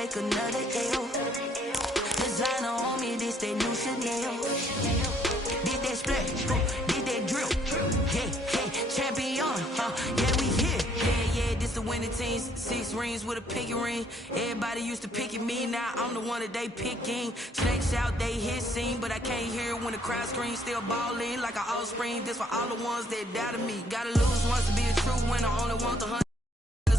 take another L. Designer on me, this that new Chanel. Did that splash, did that drip. Yeah, champion, yeah, we here. Yeah, this the winning teams. 6 rings with a pinky ring. Everybody used to pick at me, now I'm the one that they picking. Snakes out, they hit scene, but I can't hear when the crowd screams. Still balling like an offspring. This for all the ones that doubted me. Gotta lose once to be a true winner. Only want the hunt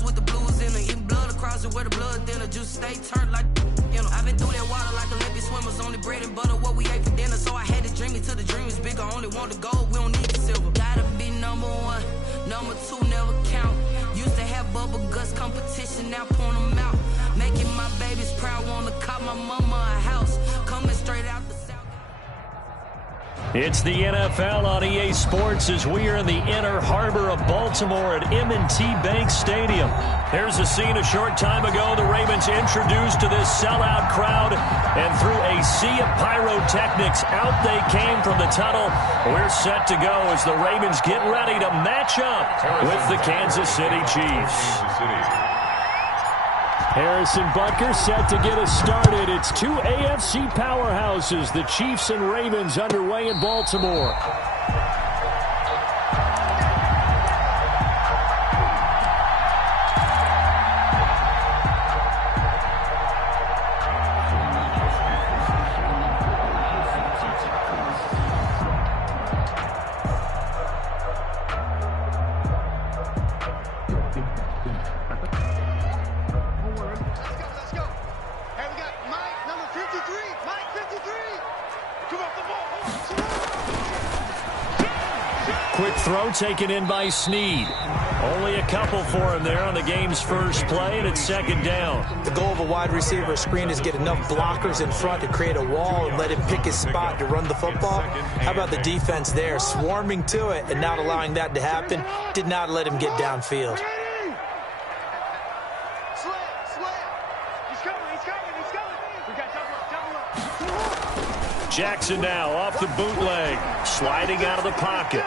with the blues in it. Eating blood across it where the blood thinner. Juice stay turned like, you know. I've been through that water like Olympic swimmers. Only bread and butter what we ate for dinner. So I had to dream it till the dream is bigger. Only want the gold, we don't need the silver. Gotta be number 1, number 2 never count. Used to have bubble guts competition, now point them out. Making my babies proud, wanna cop my mama a house. Coming straight out the south. It's the NFL on EA Sports as we are in the inner harbor of Baltimore at M&T Bank Stadium. There's a scene a short time ago. The Ravens introduced to this sellout crowd, and through a sea of pyrotechnics, out they came from the tunnel. We're set to go as the Ravens get ready to match up with the Kansas City Chiefs. Harrison Butker set to get us started. It's 2 AFC powerhouses, the Chiefs and Ravens, underway in Baltimore. Quick throw taken in by Snead. Only a couple for him there on the game's first play, and it's second down. The goal of a wide receiver screen is get enough blockers in front to create a wall and let him pick his spot to run the football. How about the defense there, swarming to it and not allowing that to happen? Did not let him get downfield. Jackson now off the bootleg, sliding out of the pocket.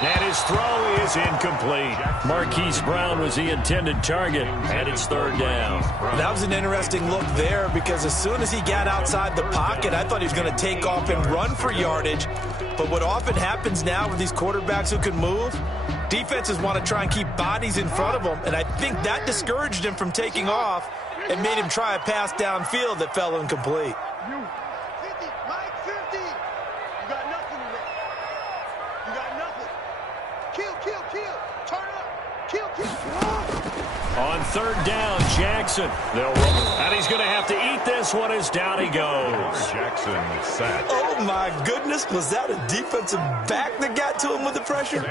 And his throw is incomplete. Marquise Brown was the intended target, and it's third down. That was an interesting look there because as soon as he got outside the pocket, I thought he was going to take off and run for yardage. But what often happens now with these quarterbacks who can move, defenses want to try and keep bodies in front of them, and I think that discouraged him from taking off and made him try a pass downfield that fell incomplete. On third down, Jackson. They'll roll, and he's going to have to eat this one as down he goes. Jackson sacked. Oh, my goodness. Was that a defensive back that got to him with the pressure?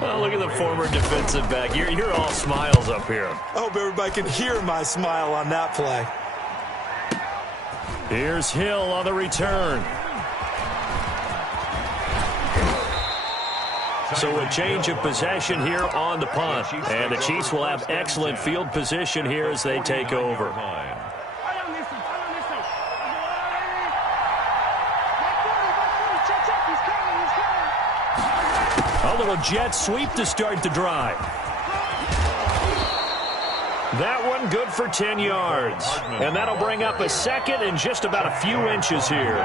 Well, look at the former defensive back. You're all smiles up here. I hope everybody can hear my smile on that play. Here's Hill on the return. So a change of possession here on the punt. And the Chiefs will have excellent field position here as they take over. A little jet sweep to start the drive. That one good for 10 yards. And that'll bring up a second and just about a few inches here.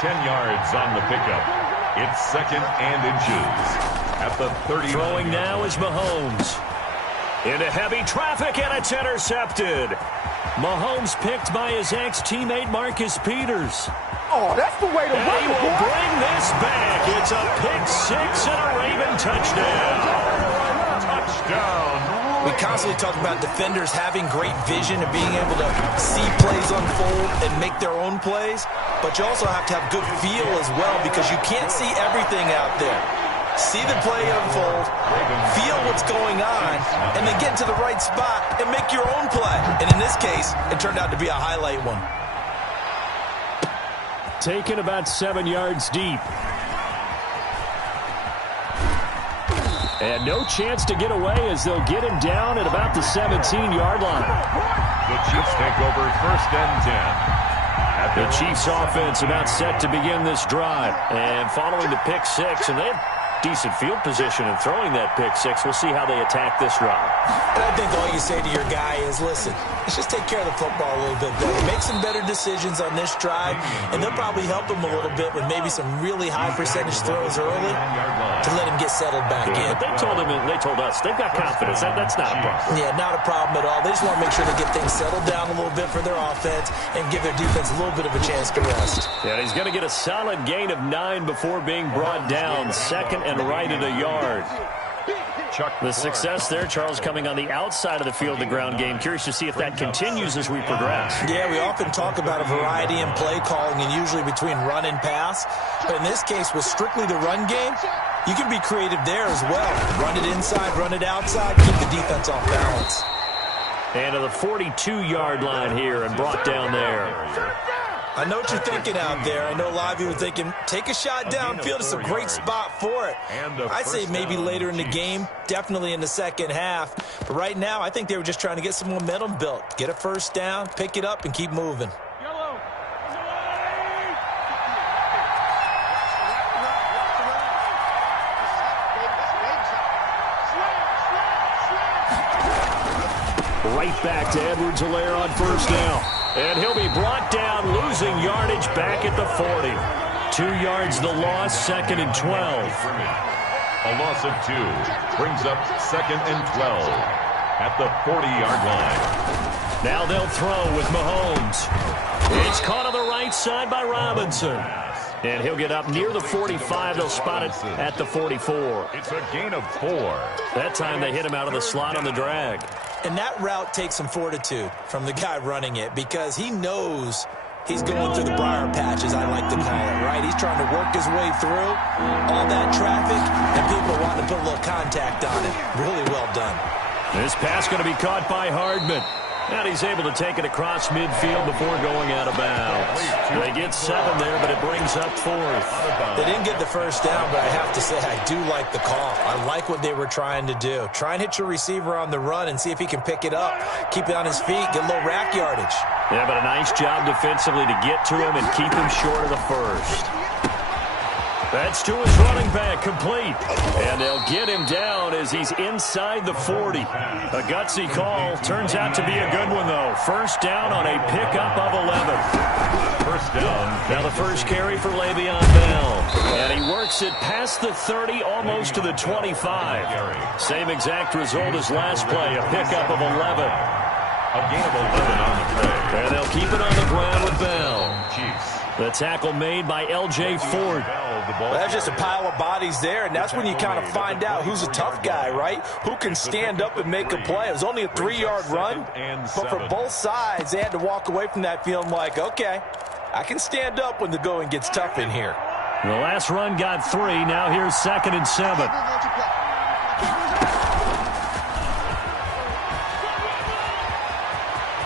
10 yards on the pickup. It's second and inches at the 30. Throwing now is Mahomes. Into heavy traffic, and it's intercepted. Mahomes picked by his ex-teammate Marcus Peters. Oh, that's the way to run he will bring this back. It's a pick six and a Raven touchdown. Touchdown. We constantly talk about defenders having great vision and being able to see plays unfold and make their own plays, but you also have to have good feel as well because you can't see everything out there. See the play unfold, feel what's going on, and then get to the right spot and make your own play. And in this case, it turned out to be a highlight one. Taken about 7 yards deep. And no chance to get away as they'll get him down at about the 17-yard line. The Chiefs take over first and 10. The Chiefs offense about set to begin this drive. And following the pick six, and decent field position in throwing that pick six. We'll see how they attack this drive. And I think all you say to your guy is, listen, let's just take care of the football a little bit better. Make some better decisions on this drive, and they'll probably help him a little bit with maybe some really high percentage throws early to let him get settled back in. But they told us they've got confidence. That's not a problem. Yeah, not a problem at all. They just want to make sure they get things settled down a little bit for their offense and give their defense a little bit of a chance to rest. Yeah, he's going to get a solid gain of 9 before being brought down. Second and right at a yard. The success there, Charles, coming on the outside of the field, the ground game. Curious to see if that continues as we progress. Yeah, we often talk about a variety in play calling and usually between run and pass. But in this case, with strictly the run game, you can be creative there as well. Run it inside, run it outside, keep the defense off balance. And to the 42-yard line here and brought down there. I know what you're thinking out there. I know a lot of you are thinking, take a shot downfield. It's a great spot for it. I'd say maybe later in the game, definitely in the second half. But right now, I think they were just trying to get some momentum built. Get a first down, pick it up, and keep moving. Right back to Edwards-Helaire on first down. And he'll be brought down, losing yardage back at the 40. 2 yards the loss, second and 12. A loss of 2 brings up second and 12 at the 40-yard line. Now they'll throw with Mahomes. It's caught on the right side by Robinson. And he'll get up near the 45. They'll spot it at the 44. It's a gain of 4. That time they hit him out of the slot on the drag. And that route takes some fortitude from the guy running it because he knows he's going through the briar patches, I like to call it, right? He's trying to work his way through all that traffic, and people want to put a little contact on it. Really well done. This pass going to be caught by Hardman. And he's able to take it across midfield before going out of bounds. They get 7 there, but it brings up 4th. They didn't get the first down, but I have to say I do like the call. I like what they were trying to do. Try and hit your receiver on the run and see if he can pick it up. Keep it on his feet, get a little rack yardage. Yeah, but a nice job defensively to get to him and keep him short of the first. That's to his running back, complete. And they'll get him down as he's inside the 40. A gutsy call. Turns out to be a good one, though. First down on a pickup of 11. First down. Now the first carry for Le'Veon Bell. And he works it past the 30, almost to the 25. Same exact result as last play, a pickup of 11. A gain of 11 on the play. And they'll keep it on the ground with Bell. The tackle made by L.J. Ford. Well, that's just a pile of bodies there, and that's when you kind of find out who's a tough guy, right? Who can stand up and make a play. It was only a 3-yard run, but for both sides, they had to walk away from that feeling like, okay, I can stand up when the going gets tough in here. The last run got 3. Now here's second and 7.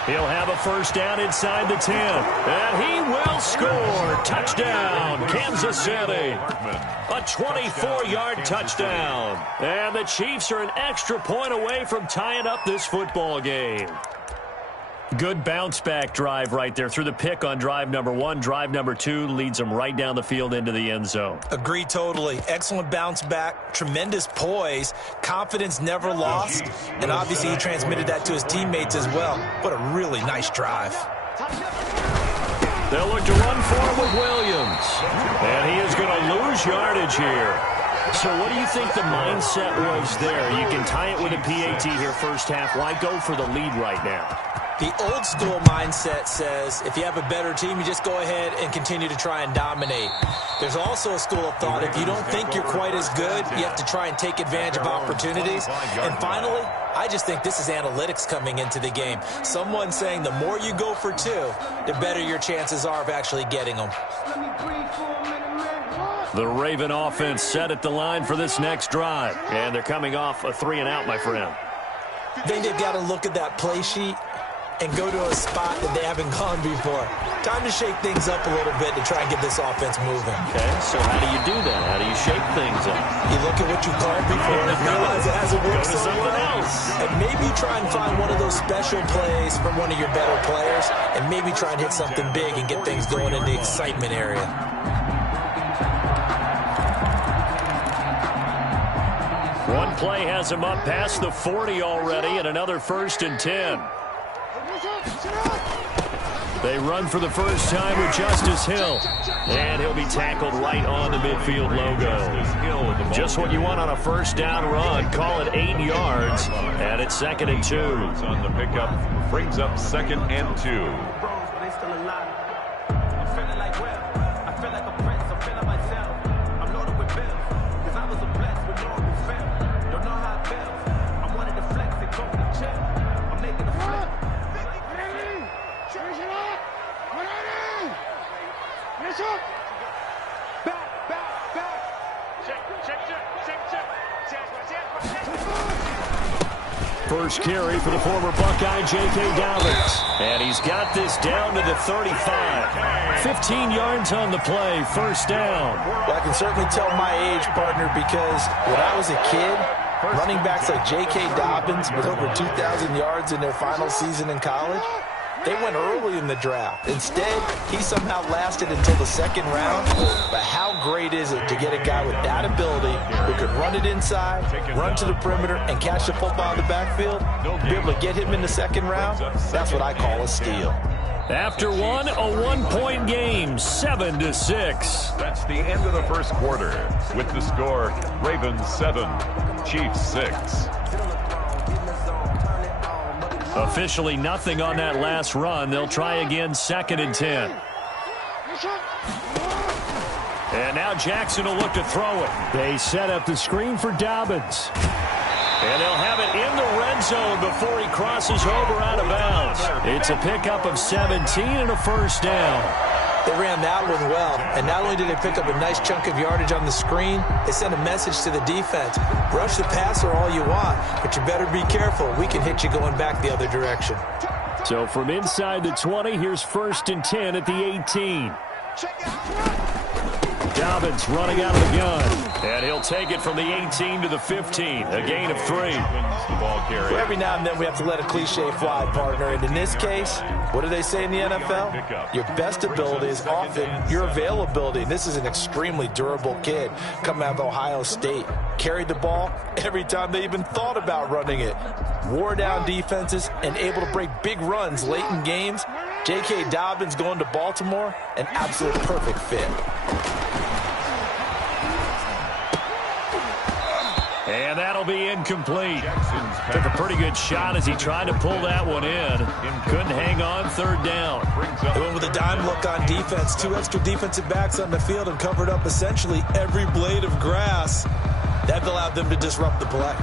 He'll have a first down inside the 10. And he will score. Touchdown, Kansas City. A 24-yard touchdown. And the Chiefs are an extra point away from tying up this football game. Good bounce-back drive right there through the pick on drive number 1. Drive number 2 leads them right down the field into the end zone. Agree totally. Excellent bounce back, tremendous poise, confidence never lost, and obviously he transmitted that to his teammates as well. What a really nice drive. They'll look to run for it with Williams. And he is going to lose yardage here. So what do you think the mindset was there? You can tie it with a PAT here first half. Why go for the lead right now? The old school mindset says if you have a better team, you just go ahead and continue to try and dominate. There's also a school of thought, if you don't think you're quite as good, you have to try and take advantage of opportunities. And finally, I just think this is analytics coming into the game. Someone saying the more you go for 2, the better your chances are of actually getting them. The Raven offense set at the line for this next drive. And they're coming off a 3-and-out, my friend. I think they've got to look at that play sheet and go to a spot that they haven't gone before. Time to shake things up a little bit to try and get this offense moving. Okay, so how do you do that? How do you shake things up? You look at what you called before and realize it hasn't worked Go to something else. And maybe try and find one of those special plays from one of your better players, and maybe try and hit something big and get things going in the excitement area. play has him up past the 40 already, and another 1st and 10. They run for the first time with Justice Hill. And he'll be tackled right on the midfield logo. Just what you want on a first down run. Call it 8 yards. And it's 2nd and 2. On the pickup brings up 2nd and 2. First carry for the former Buckeye, J.K. Dobbins. And he's got this down to the 35. 15 yards on the play, 1st down. Well, I can certainly tell my age, partner, because when I was a kid, running backs like J.K. Dobbins with over 2,000 yards in their final season in college, they went early in the draft. Instead, he somehow lasted until the 2nd round. But how great is it to get a guy with that ability who could run it inside, run to the perimeter, and catch the football in the backfield? Be able to get him in the 2nd round? That's what I call a steal. After one, a 1-point game, 7-6. That's the end of the first quarter. With the score, Ravens 7, Chiefs 6. Officially nothing on that last run. They'll try again, 2nd and 10. And now Jackson will look to throw it. They set up the screen for Dobbins. And they'll have it in the red zone before he crosses over out of bounds. It's a pickup of 17 and a 1st down. They ran that one well, and not only did they pick up a nice chunk of yardage on the screen, they sent a message to the defense. Rush the passer all you want, but you better be careful. We can hit you going back the other direction. So from inside the 20, here's 1st and 10 at the 18. Dobbins running out of the gun. And he'll take it from the 18 to the 15. A gain of 3. Well, every now and then we have to let a cliche fly, partner. And in this case, what do they say in the NFL? Your best ability is often your availability. This is an extremely durable kid coming out of Ohio State. Carried the ball every time they even thought about running it. Wore down defenses and able to break big runs late in games. J.K. Dobbins going to Baltimore, an absolute perfect fit. And that'll be incomplete. Took a pretty good shot as he tried to pull that one in. Couldn't hang on, 3rd down. They went with a dime look on defense. 2 extra defensive backs on the field and covered up essentially every blade of grass. That allowed them to disrupt the play.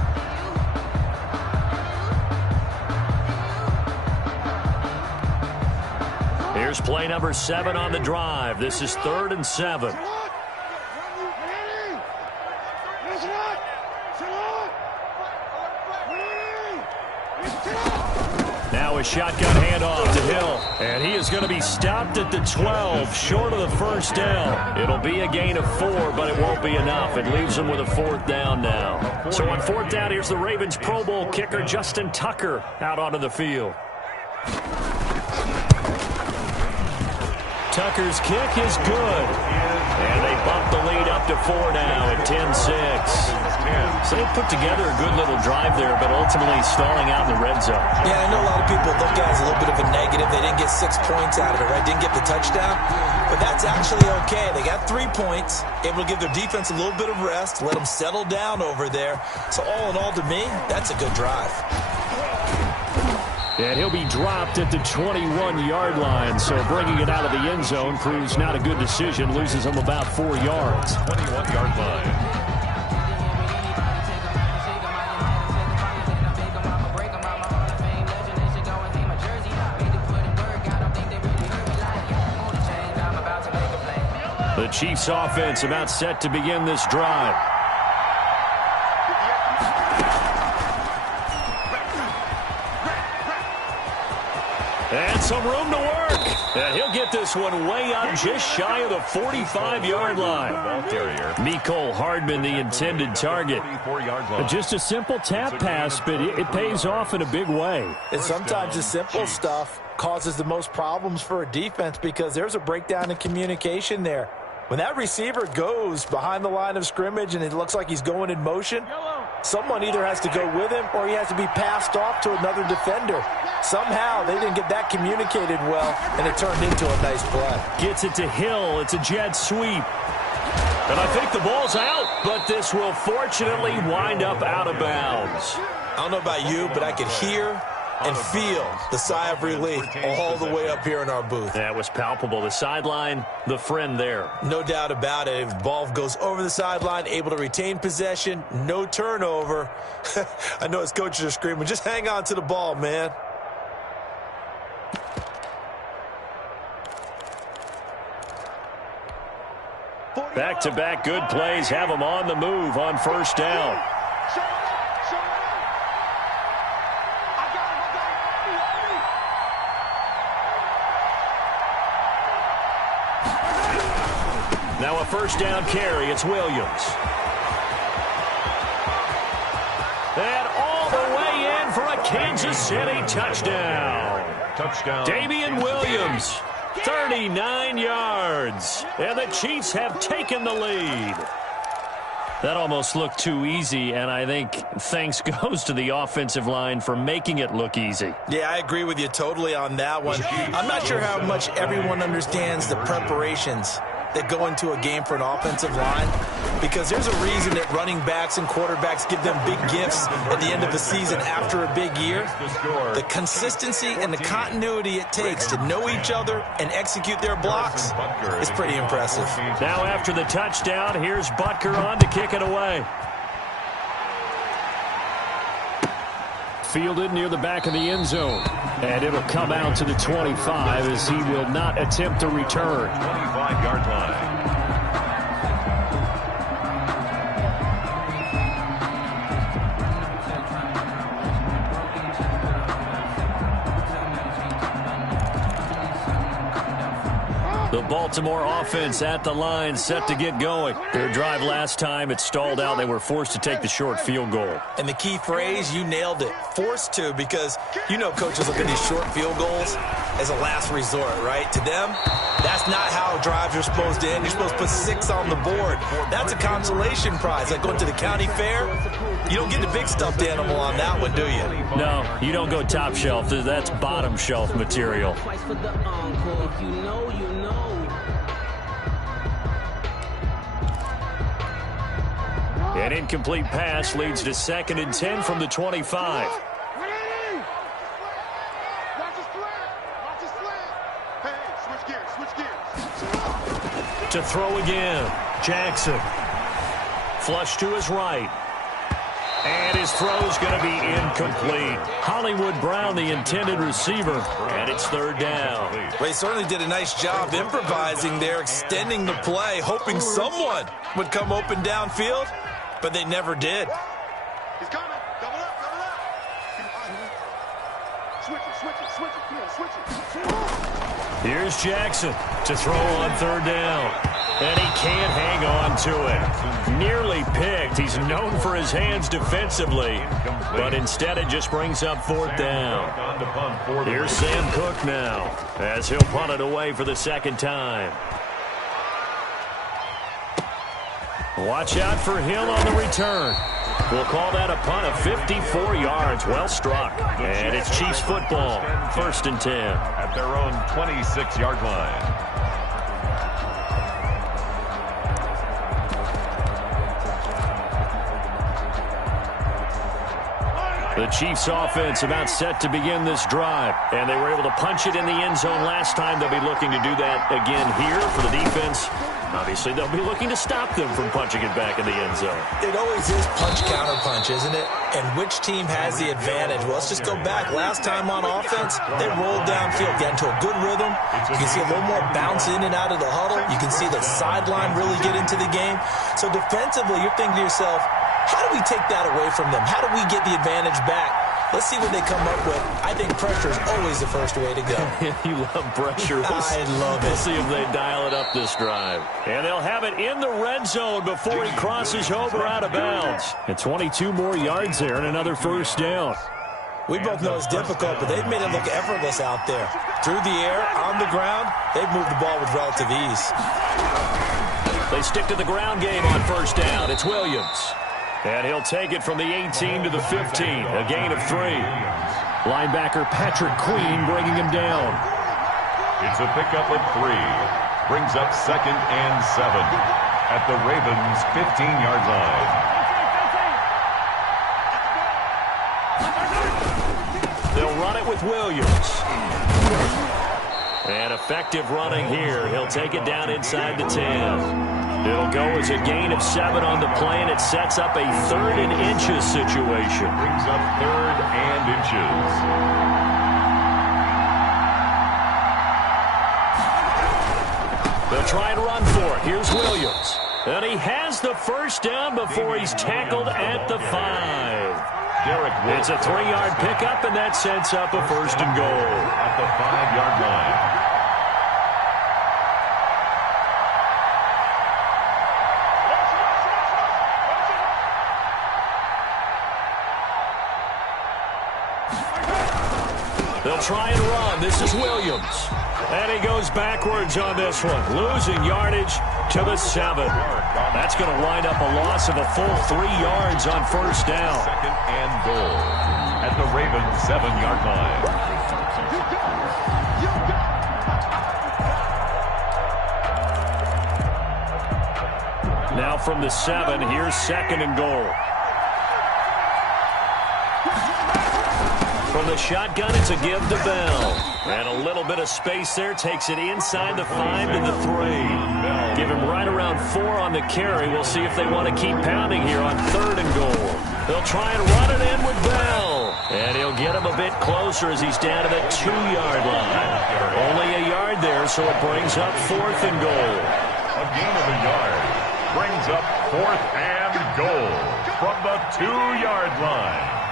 Here's play number 7 on the drive. This is 3rd and 7. Now a shotgun handoff to Hill. And he is going to be stopped at the 12, short of the 1st down. It'll be a gain of 4, but it won't be enough. It leaves them with a 4th down now. So on 4th down, here's the Ravens Pro Bowl kicker, Justin Tucker, out onto the field. Tucker's kick is good. And they bump the lead up to 4 now at 10-6. So they put together a good little drive there, but ultimately stalling out in the red zone. Yeah, I know a lot of people look at it as a little bit of a negative. They didn't get 6 points out of it, right? Didn't get the touchdown. But that's actually okay. They got 3 points, able to give their defense a little bit of rest, let them settle down over there. So all in all, to me, that's a good drive. And he'll be dropped at the 21-yard line, so bringing it out of the end zone proves not a good decision. Loses him about 4 yards. 21-yard line. The Chiefs offense about set to begin this drive. And some room to work. And he'll get this one way up just shy of the 45-yard line. Mecole Hardman, the intended target. Just a simple tap pass, but it pays off in a big way. And sometimes the simple stuff causes the most problems for a defense because there's a breakdown in communication there. When that receiver goes behind the line of scrimmage and it looks like he's going in motion, Someone either has to go with him or he has to be passed off to another defender. Somehow they didn't get that communicated well, and it turned into a nice play. Gets it to Hill. It's a jet sweep. And I think the ball's out, but this will fortunately wind up out of bounds. I don't know about you, but I could hear and feel the sigh of relief all the way up here in our booth. That was palpable. The sideline, the friend there. No doubt about it. If the ball goes over the sideline, able to retain possession, no turnover. I know his coaches are screaming, just hang on to the ball, man. Back-to-back good plays have them on the move on first down. Now a first down carry. It's Williams. And all the way in for a Kansas City touchdown. Touchdown. Damian Williams, 39 yards. And the Chiefs have taken the lead. That almost looked too easy, and I think thanks goes to the offensive line for making it look easy. Yeah, I agree with you totally on that one. I'm not sure how much everyone understands the preparations that go into a game for an offensive line, because there's a reason that running backs and quarterbacks give them big gifts at the end of the season after a big year. The consistency and the continuity it takes to know each other and execute their blocks is pretty impressive. Now after the touchdown, here's Butker on to kick it away. Fielded near the back of the end zone. And it'll come out to the 25 as he will not attempt to return. 25-yard line. The Baltimore offense at the line, set to get going. Their drive last time, it stalled out. They were forced to take the short field goal. And the key phrase, you nailed it, forced to, because you know coaches look at these short field goals as a last resort, right? To them, that's not how drives are supposed to end. You're supposed to put 6 on the board. That's a consolation prize. Like going to the county fair, you don't get the big stuffed animal on that one, do you? No, you don't go top shelf. That's bottom shelf material. An incomplete pass leads to 2nd and 10 from the 25. To throw again, Jackson. Flush to his right. And his throw's going to be incomplete. Hollywood Brown, the intended receiver, and it's 3rd down. Well, he certainly did a nice job improvising there, extending the play, hoping someone would come open downfield, but they never did. He's coming. Double up, double up. Switch it. Come on, switch it. Here's Jackson to throw on 3rd down. And he can't hang on to it. Nearly picked. He's known for his hands defensively. But instead it just brings up 4th down. Here's Sam Cook now as he'll punt it away for the 2nd time. Watch out for Hill on the return. We'll call that a punt of 54 yards. Well struck. And it's Chiefs football. 1st and 10. At their own 26-yard line. The Chiefs offense about set to begin this drive. And they were able to punch it in the end zone last time. They'll be looking to do that again here for the defense. Obviously, they'll be looking to stop them from punching it back in the end zone. It always is punch-counter-punch, isn't it? And which team has the advantage? Well, let's just go back. Last time on offense, they rolled downfield, got into a good rhythm. You can see a little more bounce in and out of the huddle. You can see the sideline really get into the game. So defensively, you're thinking to yourself, how do we take that away from them? How do we get the advantage back? Let's see what they come up with. I think pressure is always the first way to go. You love pressure. I love it. We'll see if they dial it up this drive. And they'll have it in the red zone before he crosses over out of bounds. And 22 more yards there and another 1st down. We both know it's difficult, but they've made it look effortless out there. Through the air, on the ground, they've moved the ball with relative ease. They stick to the ground game on 1st down. It's Williams. And he'll take it from the 18 to the 15, a gain of 3. Linebacker Patrick Queen bringing him down. It's a pickup of 3. Brings up 2nd and 7 at the Ravens' 15-yard line. They'll run it with Williams. And effective running here. He'll take it down inside the 10. It'll go as a gain of 7 on the play, and it sets up a 3rd and inches situation. Brings up 3rd and inches. They'll try and run for it. Here's Williams. And he has the first down before he's tackled at the 5. It's a 3-yard pickup, and that sets up a 1st and goal. At the 5-yard line. They'll try and run. This is Williams. And he goes backwards on this one, losing yardage to the 7. That's going to wind up a loss of a full 3 yards on 1st down. 2nd and goal at the Ravens' 7-yard line. Now from the 7, here's 2nd and goal. From the shotgun, it's a give to Bell. And a little bit of space there, takes it inside the 5 to the 3. Give him right around 4 on the carry. We'll see if they want to keep pounding here on 3rd and goal. They'll try and run it in with Bell. And he'll get him a bit closer as he's down to the 2-yard line. Only a yard there, so it brings up 4th and goal. A gain of a yard. Brings up 4th and goal from the 2-yard line.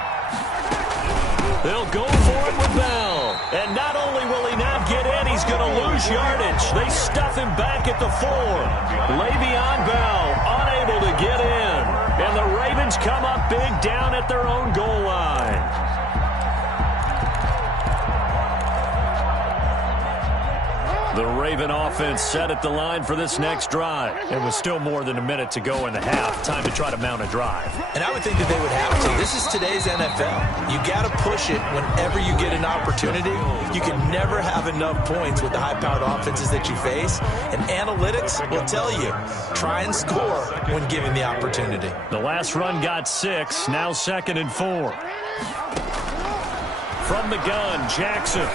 They'll go for it with Bell. And not only will he not get in, he's going to lose yardage. They stuff him back at the 4. Le'Veon Bell unable to get in. And the Ravens come up big down at their own goal line. The Raven offense set at the line for this next drive. It was still more than a minute to go in the half. Time to try to mount a drive. And I would think that they would have to. This is today's NFL. You got to push it whenever you get an opportunity. You can never have enough points with the high-powered offenses that you face. And analytics will tell you, try and score when given the opportunity. The last run got 6. Now 2nd and 4. From the gun, Jackson.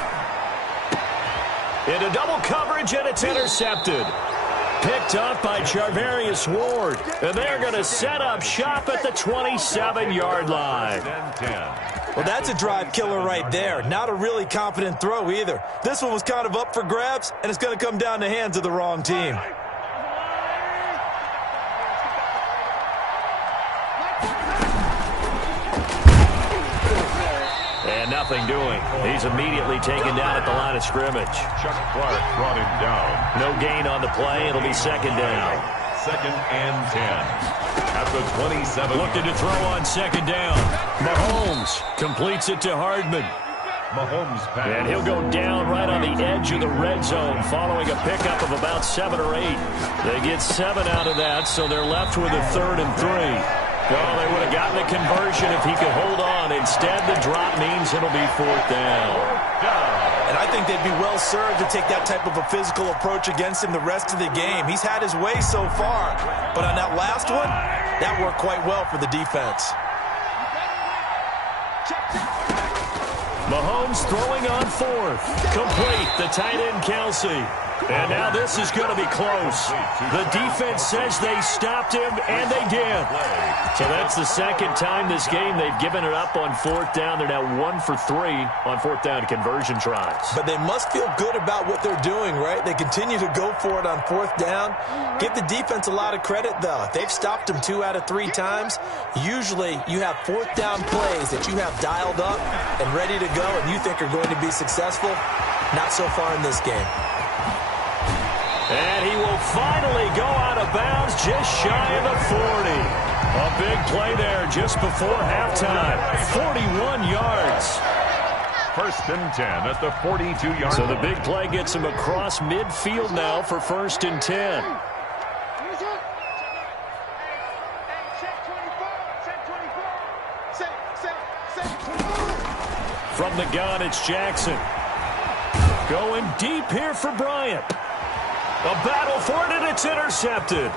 Into double coverage, and it's intercepted. Picked up by Charvarius Ward. And they're going to set up shop at the 27-yard line. Well, that's a drive killer right there. Not a really confident throw either. This one was kind of up for grabs, and it's going to come down the hands of the wrong team. And nothing doing. He's immediately taken down at the line of scrimmage. Chuck Clark brought him down. No gain on the play. It'll be 2nd down. 2nd and 10 at the 27. Looking to throw on 2nd down. Mahomes completes it to Hardman. Mahomes pass. And he'll go down right on the edge of the red zone following a pickup of about 7 or 8. They get 7 out of that, so they're left with a 3rd and 3. Well, they would have gotten a conversion if he could hold on. Instead, the drop means it'll be 4th down. And I think they'd be well served to take that type of a physical approach against him the rest of the game. He's had his way so far. But on that last one, that worked quite well for the defense. Mahomes throwing on 4th. Complete. The tight end, Kelsey. And now this is going to be close. The defense says they stopped him, and they did. So that's the 2nd time this game they've given it up on 4th down. They're now 1 for 3 on 4th down conversion tries. But they must feel good about what they're doing, right? They continue to go for it on 4th down. Give the defense a lot of credit, though. They've stopped them 2 out of 3 times. Usually you have 4th down plays that you have dialed up and ready to go and you think are going to be successful. Not so far in this game. And he will finally go out of bounds just shy of the 40. A big play there just before halftime. 41 yards. 1st and 10 at the 42-yard line. So the big play gets him across midfield now for 1st and 10. From the gun, it's Jackson. Going deep here for Bryant. A battle for it, and it's intercepted.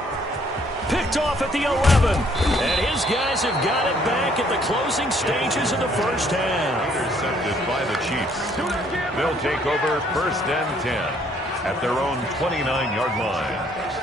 Picked off at the 11. And his guys have got it back at the closing stages of the first half. Intercepted by the Chiefs. They'll take over 1st and 10 at their own 29-yard line.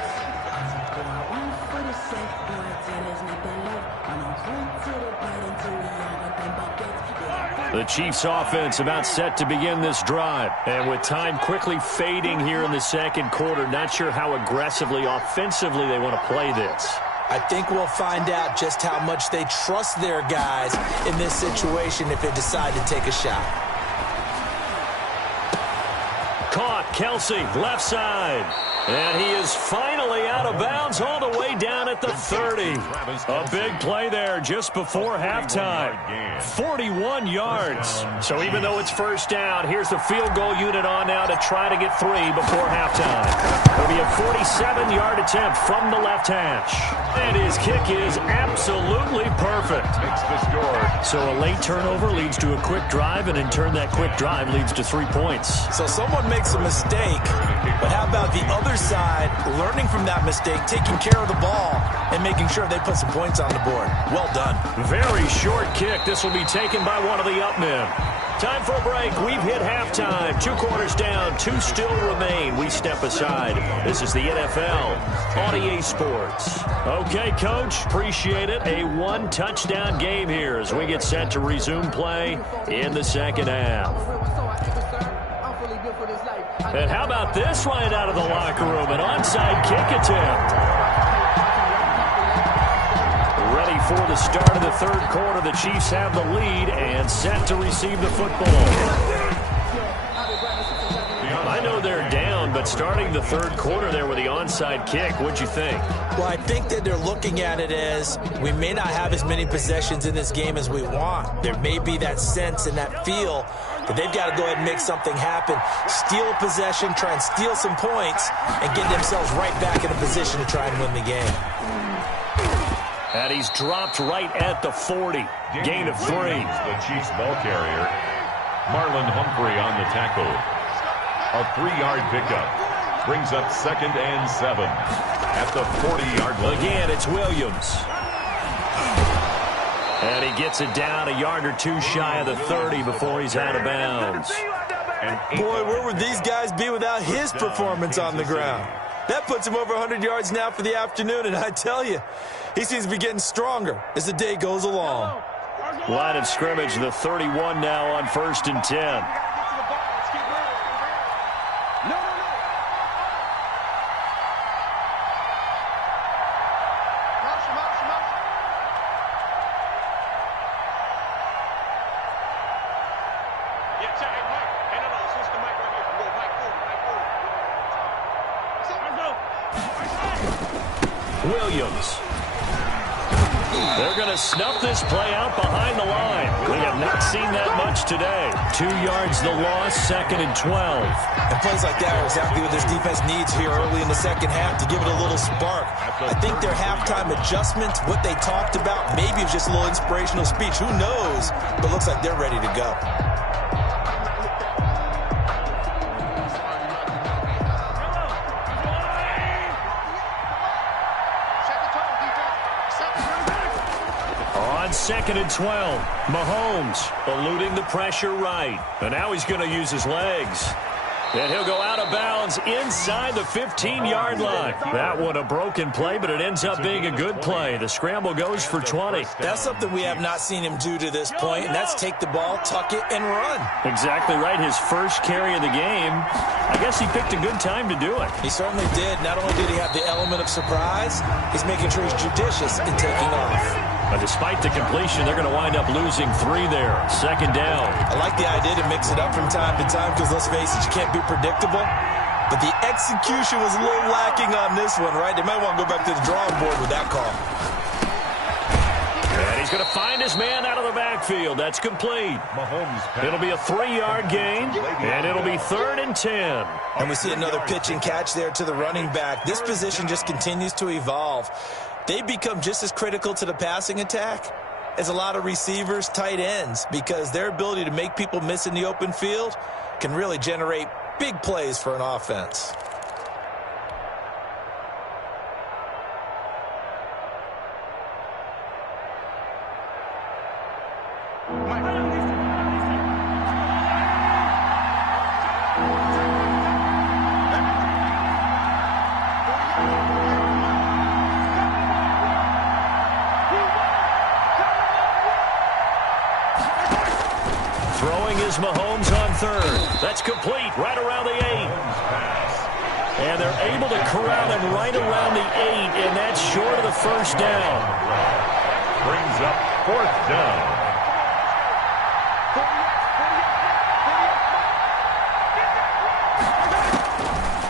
The Chiefs offense about set to begin this drive. And with time quickly fading here in the second quarter, not sure how aggressively, offensively they want to play this. I think we'll find out just how much they trust their guys in this situation if they decide to take a shot. Caught, Kelsey, left side. And he is finally out of bounds all the way down at the 30. A big play there just before halftime. 41 yards. So even though it's first down, here's the field goal unit on now to try to get 3 before halftime. It'll be a 47-yard attempt from the left hash. And his kick is absolutely perfect. So a late turnover leads to a quick drive, and in turn that quick drive leads to 3 points. So someone makes a mistake, but how about the other side learning from that mistake, taking care of the ball, and making sure they put some points on the board? Well done. Very short kick. This will be taken by one of the up men. Time for a break. We've hit halftime. 2 quarters down. 2 still remain. We step aside. This is the NFL on EA Sports. Okay, Coach. Appreciate it. A 1-touchdown game here as we get set to resume play in the second half. And how about this right out of the locker room? An onside kick attempt. Ready for the start of the third quarter. The Chiefs have the lead and set to receive the football. I know they're down, but starting the third quarter there with the onside kick, what'd you think? Well, I think that they're looking at it as we may not have as many possessions in this game as we want. There may be that sense and that feel that they've got to go ahead and make something happen, steal a possession, try and steal some points, and get themselves right back in a position to try and win the game. And he's dropped right at the 40. Gain of 3. The Chiefs ball carrier. Marlon Humphrey on the tackle. A 3-yard pickup. Brings up 2nd and 7 at the 40-yard line. Again, it's Williams. And he gets it down a yard or 2 shy of the 30 before he's out of bounds. Boy, where would these guys be without his performance on the ground? That puts him over 100 yards now for the afternoon, and I tell you, he seems to be getting stronger as the day goes along. Line of scrimmage, the 31 now on 1st and 10. Williams. They're going to snuff this play out behind the line. We have not seen that much today. 2 yards the loss, 2nd and 12. And plays like that are exactly what this defense needs here early in the second half to give it a little spark. I think their halftime adjustments, what they talked about, maybe it was just a little inspirational speech. Who knows? But looks like they're ready to go. On 2nd and 12, Mahomes eluding the pressure right. And now he's going to use his legs. And he'll go out of bounds inside the 15-yard line. That one a broken play, but it ends up being a good play. The scramble goes for 20. That's something we have not seen him do to this point, and that's take the ball, tuck it, and run. Exactly right. His first carry of the game. I guess he picked a good time to do it. He certainly did. Not only did he have the element of surprise, he's making sure he's judicious in taking off. But despite the completion, they're going to wind up losing 3 there. 2nd down. I like the idea to mix it up from time to time because, let's face it, you can't be predictable. But the execution was a little lacking on this one, right? They might want to go back to the drawing board with that call. And he's going to find his man out of the backfield. That's complete. It'll be a 3-yard gain, and it'll be 3rd and 10. And we see another pitch and catch there to the running back. This position just continues to evolve. They become just as critical to the passing attack as a lot of receivers, tight ends, because their ability to make people miss in the open field can really generate big plays for an offense. Mahomes on third. That's complete right around the 8. And they're able to corral him right around the 8, and that's short of the first down. Brings up 4th down.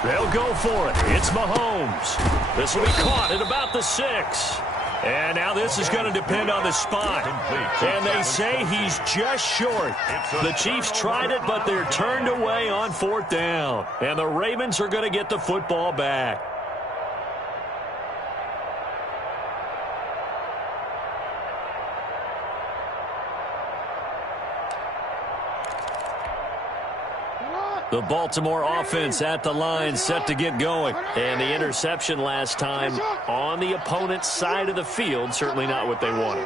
They'll go for it. It's Mahomes. This will be caught at about the 6. And now this is going to depend on the spot. And they say he's just short. The Chiefs tried it, but they're turned away on 4th down. And the Ravens are going to get the football back. The Baltimore offense at the line, set to get going. And the interception last time on the opponent's side of the field, certainly not what they wanted.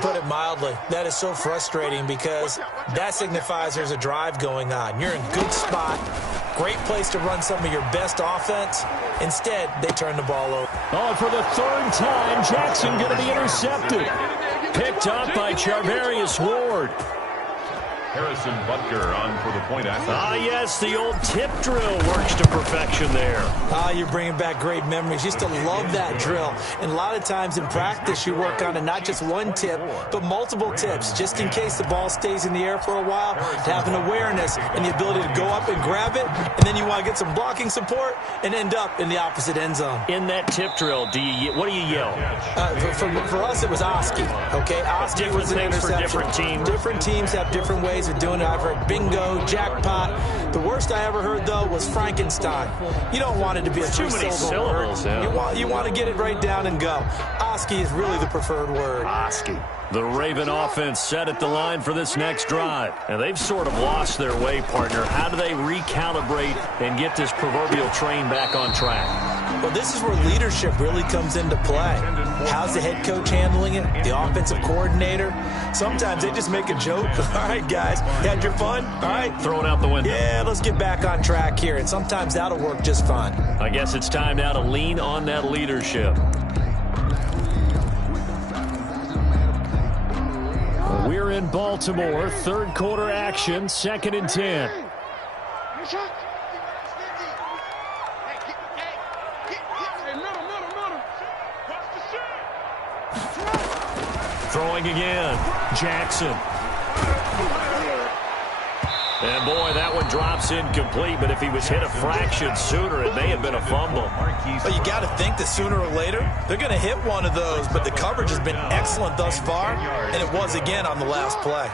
Put it mildly, that is so frustrating because that signifies there's a drive going on. You're in good spot, great place to run some of your best offense. Instead, they turn the ball over. Oh, for the 3rd time, Jackson going to be intercepted. Picked up by Charvarius Ward. Harrison Butker on for the point after. Ah, yes, the old tip drill works to perfection there. Ah, you're bringing back great memories. Used to love that drill. And a lot of times in practice, you work on it, not just one tip, but multiple tips, just in case the ball stays in the air for a while, to have an awareness and the ability to go up and grab it, and then you want to get some blocking support and end up in the opposite end zone. In that tip drill, what do you yell? For us, it was Oski. Okay, Oski was an interception. For different teams. Different teams have different ways of doing it. I've heard bingo, jackpot. The worst I ever heard, though, was Frankenstein. You don't want it to be a too many syllables. Yeah. You want to get it right down and go. Oski is really the preferred word. Oski. The Raven offense set at the line for this next drive. And they've sort of lost their way, partner. How do they recalibrate and get this proverbial train back on track? Well, this is where leadership really comes into play. How's the head coach handling it? The offensive coordinator? Sometimes they just make a joke. All right, guys, you had your fun? All right. Throw it out the window. Yeah, let's get back on track here. And sometimes that'll work just fine. I guess it's time now to lean on that leadership. We're in Baltimore, 3rd quarter action, 2nd and 10. Throwing again, Jackson. And boy, that one drops incomplete, but if he was hit a fraction sooner, it may have been a fumble. But you got to think that sooner or later, they're going to hit one of those, but the coverage has been excellent thus far, and it was again on the last play.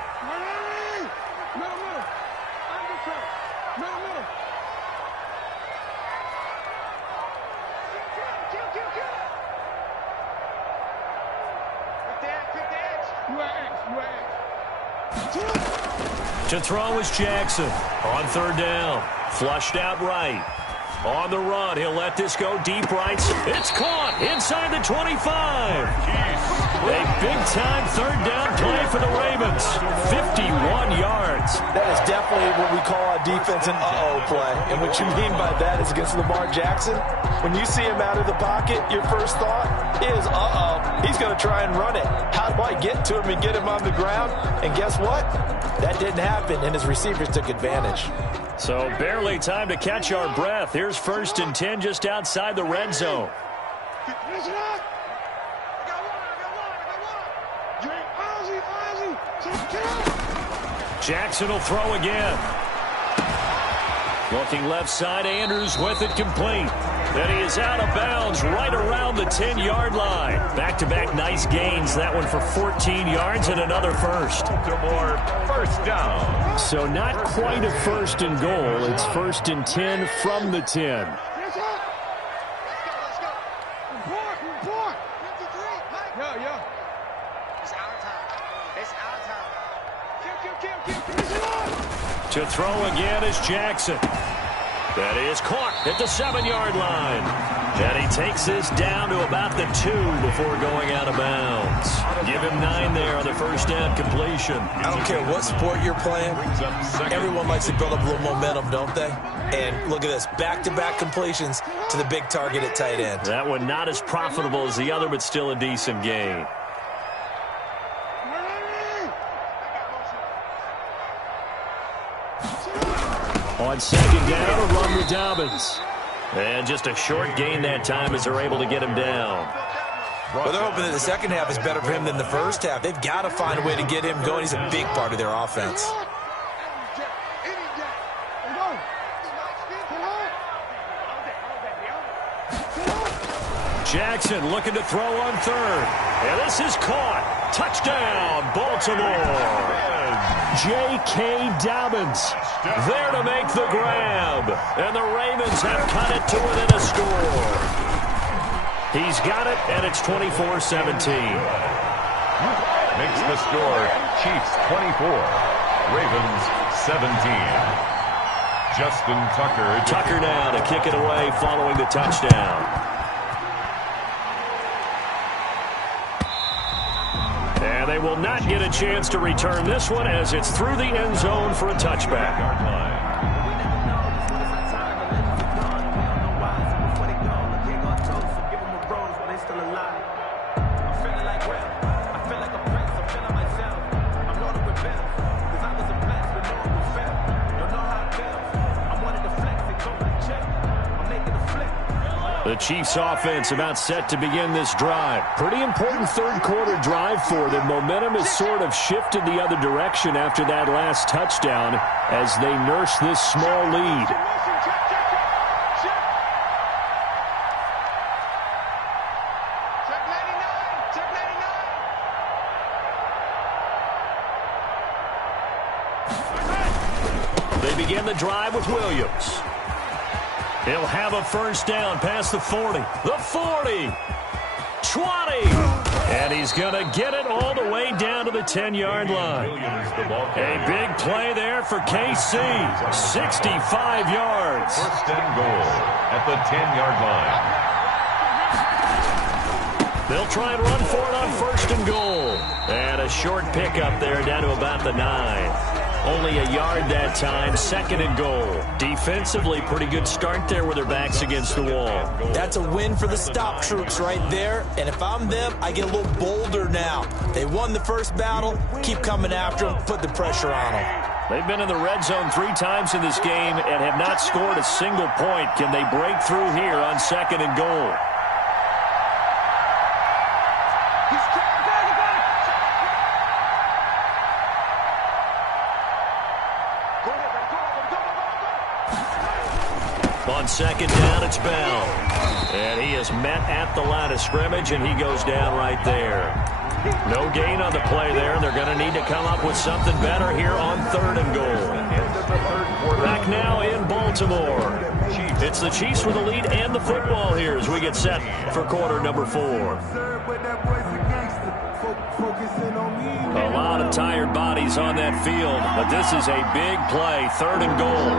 To throw is Jackson on 3rd down. Flushed out right. On the run, he'll let this go deep right. It's caught inside the 25. A big-time 3rd down play for the Ravens. 51 yards. That is definitely what we call a defense an uh-oh play. And what you mean by that is against Lamar Jackson. When you see him out of the pocket, your first thought is, uh-oh, he's going to try and run it. How do I get to him and get him on the ground? And guess what? That didn't happen, and his receivers took advantage. So barely time to catch our breath. Here's 1st and 10 just outside the red zone. Jackson will throw again. Looking left side, Andrews with it complete. Then he is out of bounds right around the 10-yard line. Back-to-back nice gains. That one for 14 yards and another first. Baltimore, 1st down. So not quite a 1st and goal. It's 1st and 10 from the 10. To throw again is Jackson. That is caught at the 7-yard line. And he takes this down to about the 2 before going out of bounds. Give him 9 there on the first down completion. I don't care what sport you're playing. Everyone likes to build up a little momentum, don't they? And look at this, back-to-back completions to the big target at tight end. That one not as profitable as the other, but still a decent gain. On second down, a run with Dobbins. And just a short gain that time as they're able to get him down. Well, they're hoping that the second half is better for him than the first half. They've got to find a way to get him going. He's a big part of their offense. Jackson looking to throw on third. And this is caught. Touchdown, Baltimore. J.K. Dobbins there to make the grab. And the Ravens have cut it to within a score. He's got it, and it's 24-17. Makes the score Chiefs 24, Ravens 17. Justin Tucker. Tucker now to kick it away following the touchdown. And they will not get a chance to return this one as it's through the end zone for a touchback. The Chiefs offense about set to begin this drive. Pretty important third quarter drive for them. Momentum has sort of shifted the other direction after that last touchdown as they nurse this small lead. They begin the drive with Williams. He'll have a first down past the 40. The 40. 20. And he's going to get it all the way down to the 10-yard line. A big play there for KC. 65 yards. First and goal at the 10-yard line. They'll try and run for it on first and goal. And a short pickup there down to about the 9. Only a yard that time, second and goal. Defensively, pretty good start there with their backs against the wall. That's a win for the stop troops right there. And if I'm them, I get a little bolder now. They won the first battle. Keep coming after them. Put the pressure on them. They've been in the red zone 3 times in this game and have not scored a single point. Can they break through here on second and goal? On second down, it's Bell. And he is met at the line of scrimmage, and he goes down right there. No gain on the play there, and they're going to need to come up with something better here on third and goal. Back now in Baltimore. It's the Chiefs with the lead and the football here as we get set for quarter number 4. A lot of tired bodies on that field, but this is a big play, third and goal.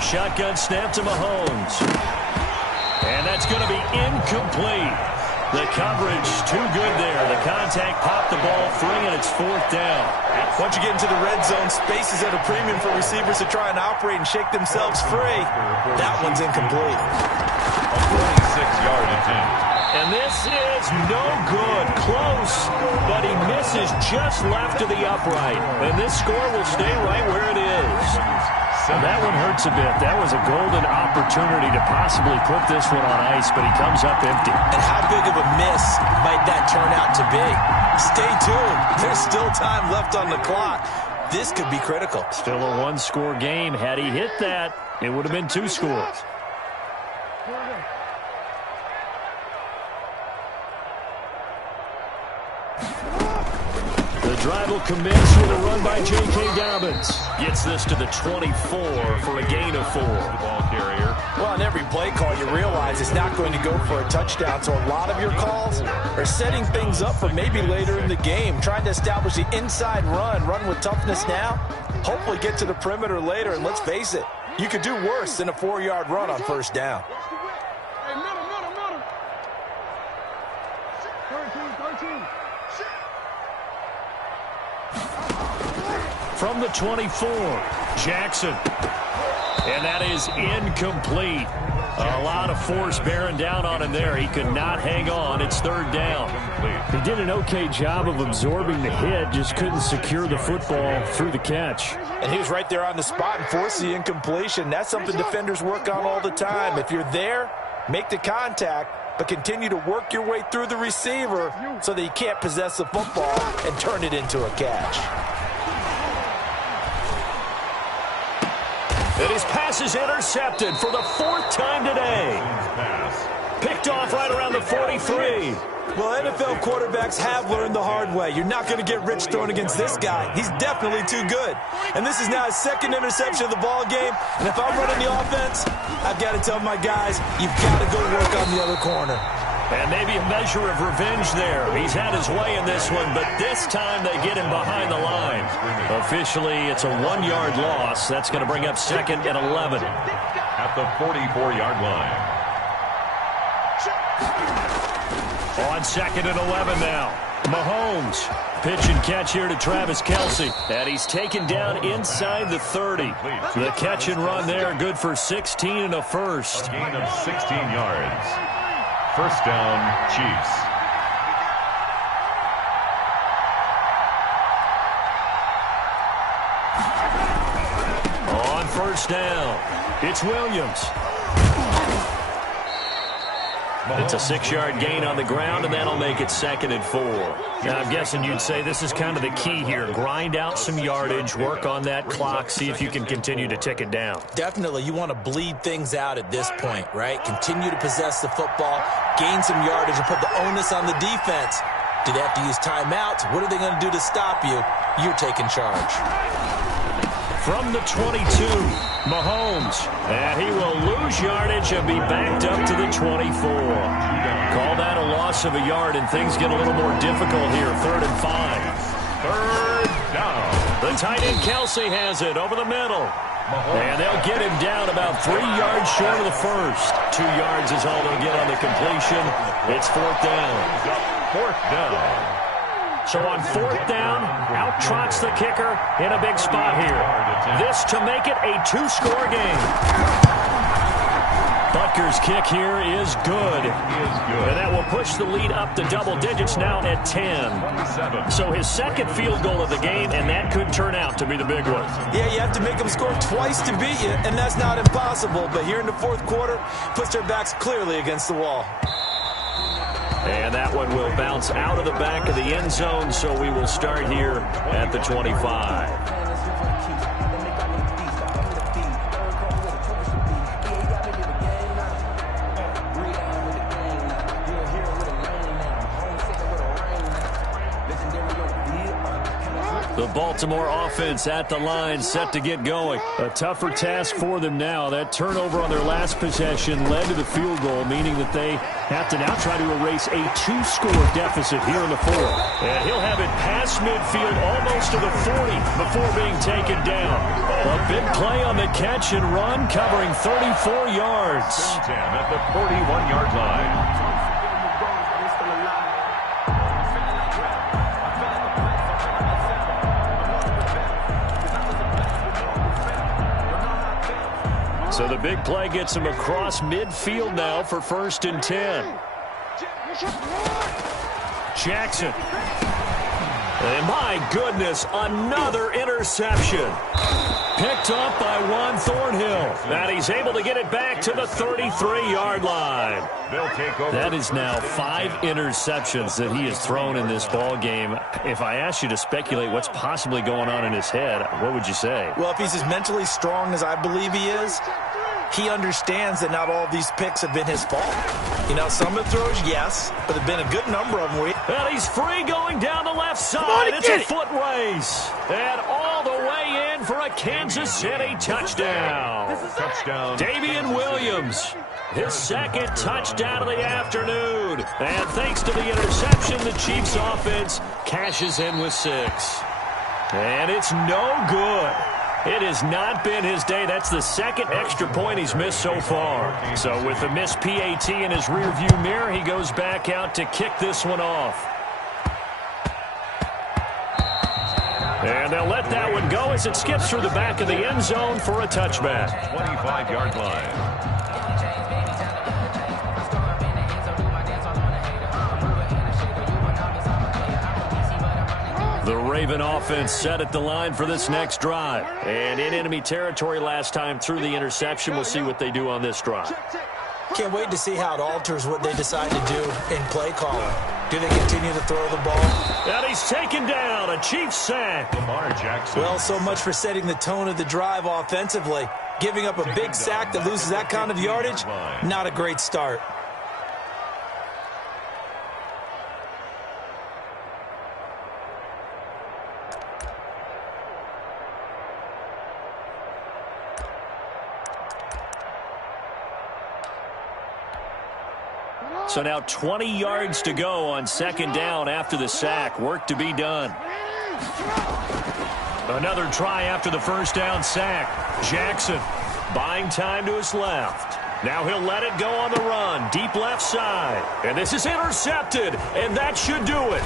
Shotgun snap to Mahomes. And that's going to be incomplete. The coverage too good there. The contact popped the ball free, and it's fourth down. Once you get into the red zone, space is at a premium for receivers to try and operate and shake themselves free. That one's incomplete. A 46-yard attempt. And this is no good. Close, but he misses just left to the upright. And this score will stay right where it is. That one hurts a bit. That was a golden opportunity to possibly put this one on ice, but he comes up empty. And how big of a miss might that turn out to be? Stay tuned. There's still time left on the clock. This could be critical. Still a one-score game. Had he hit that, it would have been 2 scores. The drive will commence with a run by J.K. Dobbins. Gets this to the 24 for a gain of 4. Ball carrier. Well, on every play call, you realize it's not going to go for a touchdown, so a lot of your calls are setting things up for maybe later in the game, trying to establish the inside run with toughness now, hopefully get to the perimeter later, and let's face it, you could do worse than a 4-yard run on first down. Hey, middle. 13. From the 24, Jackson. And that is incomplete. A lot of force bearing down on him there. He could not hang on. It's 3rd down. He did an okay job of absorbing the hit, just couldn't secure the football through the catch. And he was right there on the spot and forced the incompletion. That's something defenders work on all the time. If you're there, make the contact, but continue to work your way through the receiver so that you can't possess the football and turn it into a catch. And his pass is intercepted for the 4th time today. Picked off right around the 43. Well, NFL quarterbacks have learned the hard way. You're not going to get rich throwing against this guy. He's definitely too good. And this is now his 2nd interception of the ball game. And if I'm running the offense, I've got to tell my guys, you've got to go work on the other corner. And maybe a measure of revenge there. He's had his way in this one, but this time they get him behind the line. Officially, it's a 1-yard loss. That's going to bring up 2nd and 11. At the 44-yard line. On 2nd and 11 now. Mahomes. Pitch and catch here to Travis Kelce. And he's taken down inside the 30. The catch and run there, good for 16 and a first. A gain of 16 yards. First down, Chiefs. On first down, it's Williams. It's a 6-yard gain on the ground, and that'll make it 2nd and 4. Now, I'm guessing you'd say this is kind of the key here. Grind out some yardage, work on that clock, see if you can continue to tick it down. Definitely, you want to bleed things out at this point, right? Continue to possess the football, gain some yardage, and put the onus on the defense. Do they have to use timeouts? What are they going to do to stop you? You're taking charge. From the 22, Mahomes. And he will lose yardage and be backed up to the 24. Call that a loss of a yard, and things get a little more difficult here. 3rd and 5. 3rd down. The tight end Kelce has it over the middle. And they'll get him down about 3 yards short of the first. 2 yards is all they'll get on the completion. It's 4th down. 4th down. So on 4th down, out trots the kicker in a big spot here. This to make it a 2-score game. Butker's kick here is good. And that will push the lead up to double digits now at 10. So his 2nd field goal of the game, and that could turn out to be the big one. Yeah, you have to make them score twice to beat you, and that's not impossible. But here in the 4th quarter, puts their backs clearly against the wall. And that one will bounce out of the back of the end zone, so we will start here at the 25. The Baltimore offense at the line, set to get going. A tougher task for them now. That turnover on their last possession led to the field goal, meaning that they have to now try to erase a 2-score deficit here in the 4th. And he'll have it past midfield, almost to the 40 before being taken down. A big play on the catch and run, covering 34 yards. 10 at the 41-yard line. So the big play gets him across midfield now for 1st and 10. Jackson. And my goodness, another interception. Picked up by Juan Thornhill. And he's able to get it back to the 33-yard line. That is now 5 interceptions that he has thrown in this ball game. If I asked you to speculate what's possibly going on in his head, what would you say? Well, if he's as mentally strong as I believe he is, he understands that not all of these picks have been his fault. You know, some of the throws, yes, but there have been a good number of them. And he's free going down the left side. It's a foot race. And all the way in for a Kansas City touchdown. Touchdown. Damian Williams, his second touchdown of the afternoon. And thanks to the interception, the Chiefs offense cashes in with 6. And it's no good. It has not been his day. That's the second extra point he's missed so far. So with the missed PAT in his rearview mirror, he goes back out to kick this one off. And they'll let that one go as it skips through the back of the end zone for a touchback. 25-yard line. The Raven offense set at the line for this next drive. And in enemy territory last time through the interception. We'll see what they do on this drive. Can't wait to see how it alters what they decide to do in play calling. Do they continue to throw the ball? And he's taken down. A Chiefs sack. Lamar Jackson. Well, so much for setting the tone of the drive offensively. Giving up a big sack that loses that kind of yardage, not a great start. So now 20 yards to go on second down after the sack. Work to be done. Another try after the first down sack. Jackson buying time to his left. Now he'll let it go on the run. Deep left side. And this is intercepted. And that should do it.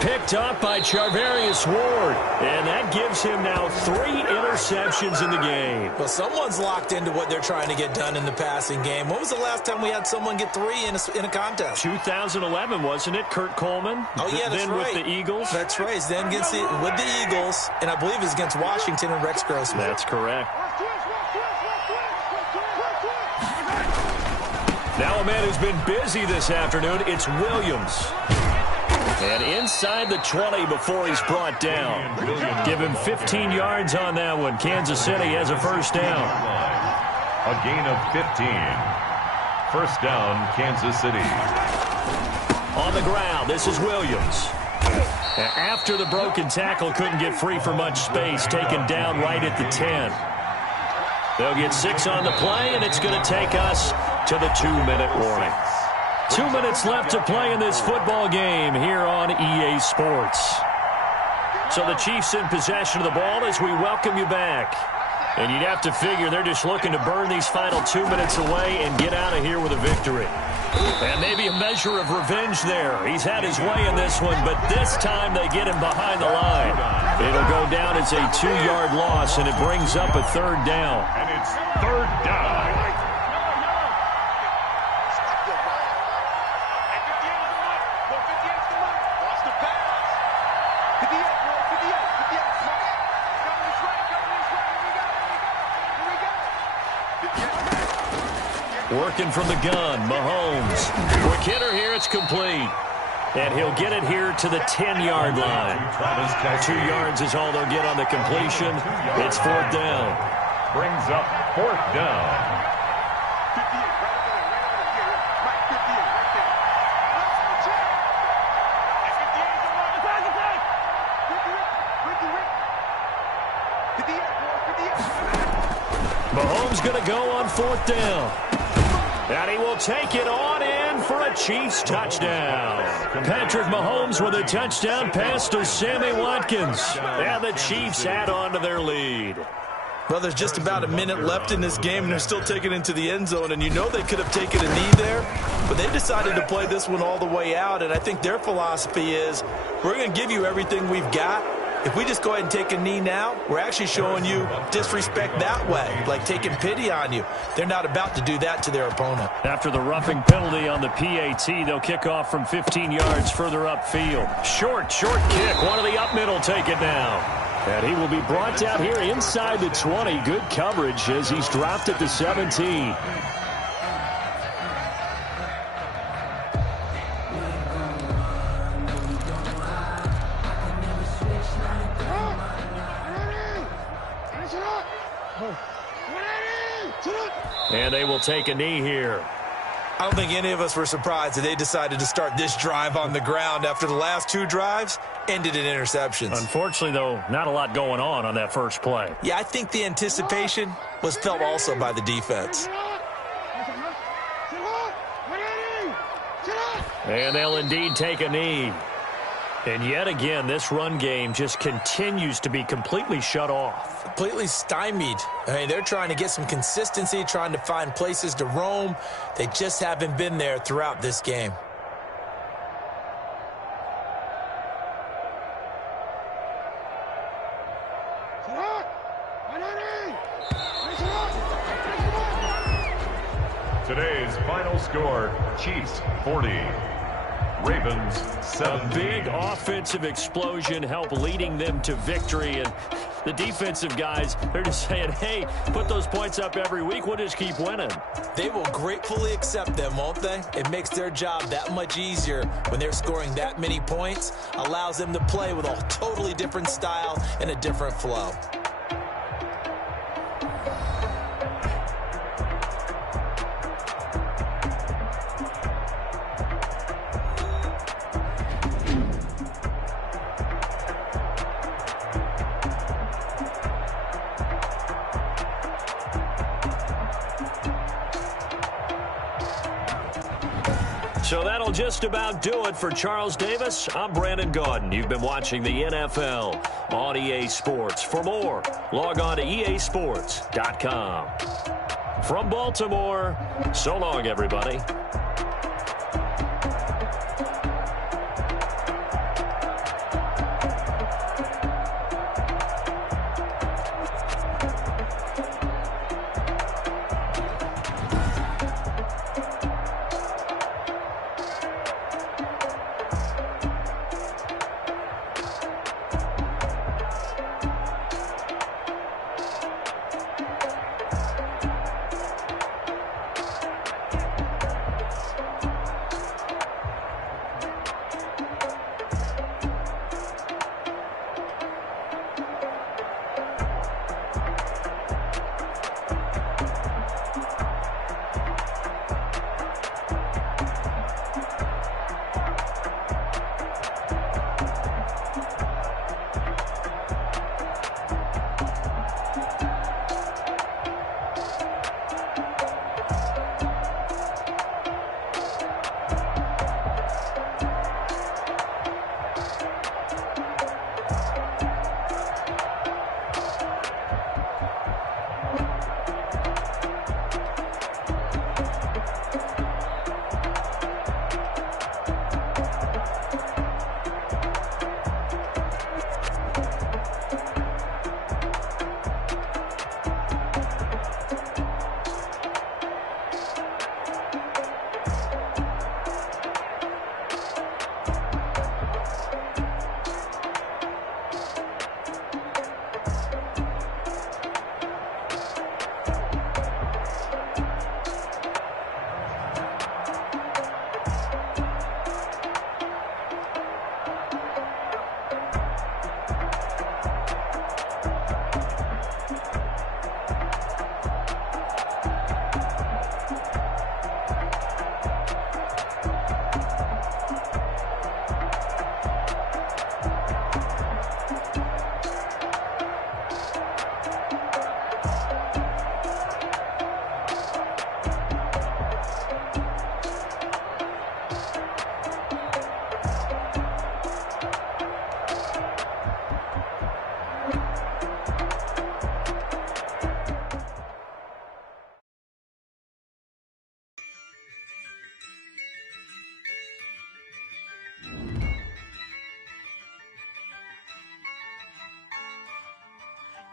Picked up by Charvarius Ward. And that gives him now 3 interceptions in the game. Well, someone's locked into what they're trying to get done in the passing game. When was the last time we had someone get 3 in a contest? 2011, wasn't it? Kurt Coleman? Oh, yeah, that's then right. with the Eagles? That's right. Then with the Eagles, and I believe it was against Washington and Rex Grossman. That's correct. Now a man who's been busy this afternoon, it's Williams. And inside the 20 before he's brought down. Give him 15 yards on that one. Kansas City has a first down. A gain of 15. First down, Kansas City. On the ground, this is Williams. After the broken tackle, couldn't get free for much space. Taken down right at the 10. They'll get 6 on the play, and it's going to take us to the 2-minute warning. 2 minutes left to play in this football game here on EA Sports. So the Chiefs in possession of the ball as we welcome you back. And you'd have to figure they're just looking to burn these final 2 minutes away and get out of here with a victory. And maybe a measure of revenge there. He's had his way in this one, but this time they get him behind the line. It'll go down as a 2-yard loss, and it brings up a third down. And it's third down. Working from the gun, Mahomes. Quick hitter here, it's complete. And he'll get it here to the 10-yard line. 2 yards is all they'll get on the completion. It's fourth down. Brings up fourth down. Mahomes going to go on fourth down. And he will take it on in for a Chiefs touchdown. Patrick Mahomes with a touchdown pass to Sammy Watkins. And the Chiefs add on to their lead. Well, there's just about a minute left in this game, and they're still taking it into the end zone. And you know they could have taken a knee there, but they decided to play this one all the way out. And I think their philosophy is, we're going to give you everything we've got. If we just go ahead and take a knee now, we're actually showing you disrespect that way, like taking pity on you. They're not about to do that to their opponent. After the roughing penalty on the PAT, they'll kick off from 15 yards further upfield. Short kick. One of the up middle take it down. And he will be brought down here inside the 20. Good coverage as he's dropped at the 17. And they will take a knee here. I don't think any of us were surprised that they decided to start this drive on the ground after the last 2 drives ended in interceptions. Unfortunately, though, not a lot going on that first play. Yeah, I think the anticipation was felt also by the defense. And they'll indeed take a knee. And yet again, this run game just continues to be completely shut off. Completely stymied. I mean, they're trying to get some consistency, trying to find places to roam. They just haven't been there throughout this game. Today's final score, Chiefs 40. Ravens 7. A big offensive explosion helped leading them to victory. And the defensive guys, they're just saying, hey, put those points up every week. We'll just keep winning. They will gratefully accept them, won't they? It makes their job that much easier when they're scoring that many points. Allows them to play with a totally different style and a different flow. So that'll just about do it for Charles Davis. I'm Brandon Gaudin. You've been watching the NFL on EA Sports. For more, log on to easports.com. From Baltimore, so long, everybody.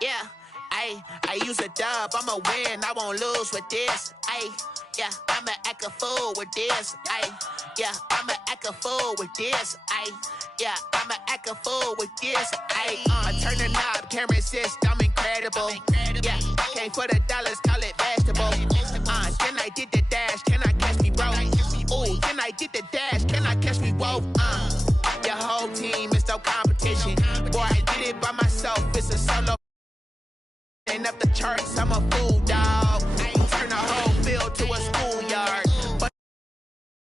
Yeah, I use a dub, I'ma win, I won't lose with this. Yeah, I'ma act a fool with this. Yeah, I'ma act a fool with this. Yeah, I'ma act a fool with this. I turn the knob, can't resist, I'm incredible. Yeah, came for the dollars, call it vegetable. Then I did the dash, can I catch me, bro? Ooh, then I did the dash, can I catch me, whoa? Your whole team is no competition. Boy, I did it by myself, it's a solo. Up the charts, I'm a fool.